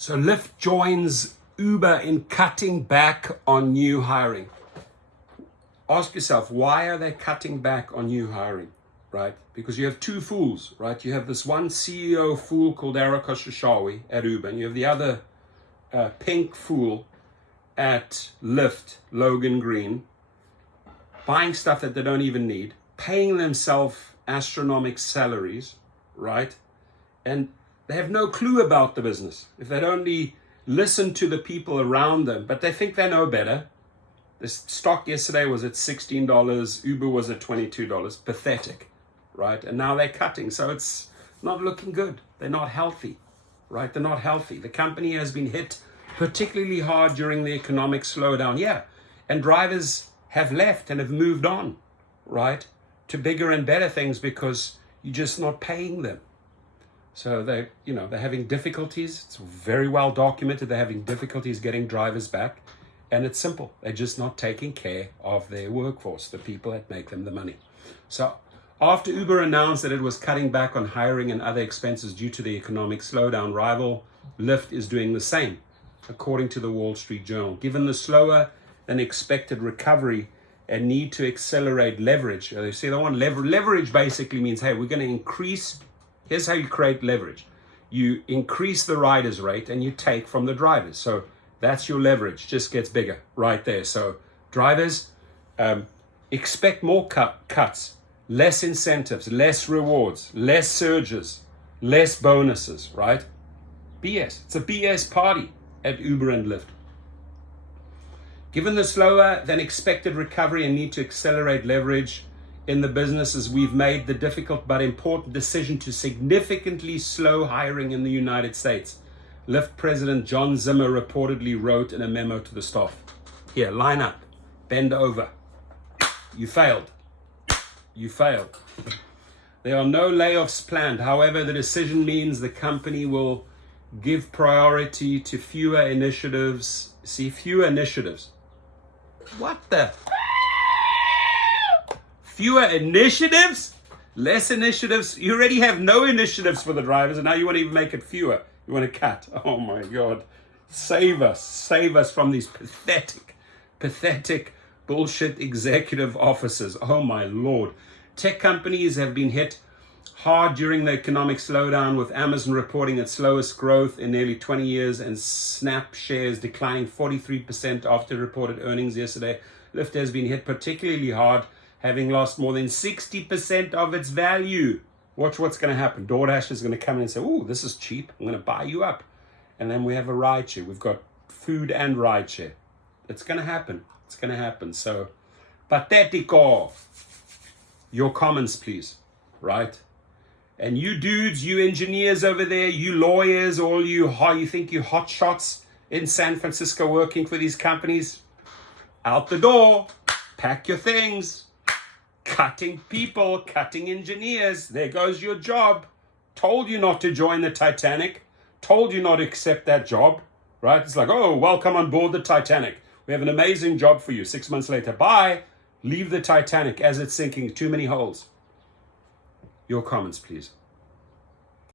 So Lyft joins Uber in cutting back on new hiring. Ask yourself, why are they cutting back on new hiring, right? Because you have two fools, right? You have this one CEO fool called Erica Shashawi at Uber, and you have the other pink fool at Lyft, Logan Green, buying stuff that they don't even need, paying themselves astronomical salaries, right? And they have no clue about the business. If they'd only listen to the people around them, but they think they know better. The stock yesterday was at $16, Uber was at $22, pathetic, right? And now they're cutting, so it's not looking good. They're not healthy, right? They're not healthy. The company has been hit particularly hard during the economic slowdown, yeah. And drivers have left and have moved on, right? To bigger and better things because you're just not paying them. So they're having difficulties. It's very well documented. They're having difficulties getting drivers back. And it's simple. They're just not taking care of their workforce, the people that make them the money. So after Uber announced that it was cutting back on hiring and other expenses due to the economic slowdown, rival Lyft is doing the same, according to the Wall Street Journal. Given the slower than expected recovery and need to accelerate leverage. They say they want leverage basically means, hey, we're going to increase. Here's how you create leverage. You increase the riders rate and you take from the drivers. So that's your leverage, just gets bigger right there. So drivers, expect more cuts, less incentives, less rewards, less surges, less bonuses, right? BS. It's a BS party at Uber and Lyft. Given the slower than expected recovery and need to accelerate leverage in the businesses, we've made the difficult but important decision to significantly slow hiring in the United States. Lyft President John Zimmer reportedly wrote in a memo to the staff. Here, line up, bend over. You failed. You failed. There are no layoffs planned. However, the decision means the company will give priority to fewer initiatives. See, fewer initiatives. What the? Fewer initiatives? Less initiatives? You already have no initiatives for the drivers, and now you want to even make it fewer. You want to cut. Oh my God. Save us from these pathetic bullshit executive officers. Oh my Lord. Tech companies have been hit hard during the economic slowdown, with Amazon reporting its slowest growth in nearly 20 years and Snap shares declining 43% after reported earnings yesterday. Lyft has been hit particularly hard, having lost more than 60% of its value. Watch what's going to happen. DoorDash is going to come in and say, oh, this is cheap. I'm going to buy you up. And then we have a rideshare. We've got food and rideshare. It's going to happen. It's going to happen. So, pathetico. Your comments, please. Right? And you dudes, you engineers over there, you lawyers, all you think you hot shots in San Francisco working for these companies, out the door. Pack your things. Cutting people, cutting engineers. There goes your job. Told you not to join the Titanic. Told you not to accept that job. Right? It's like, oh, welcome on board the Titanic. We have an amazing job for you. 6 months later, bye. Leave the Titanic as it's sinking. Too many holes. Your comments, please.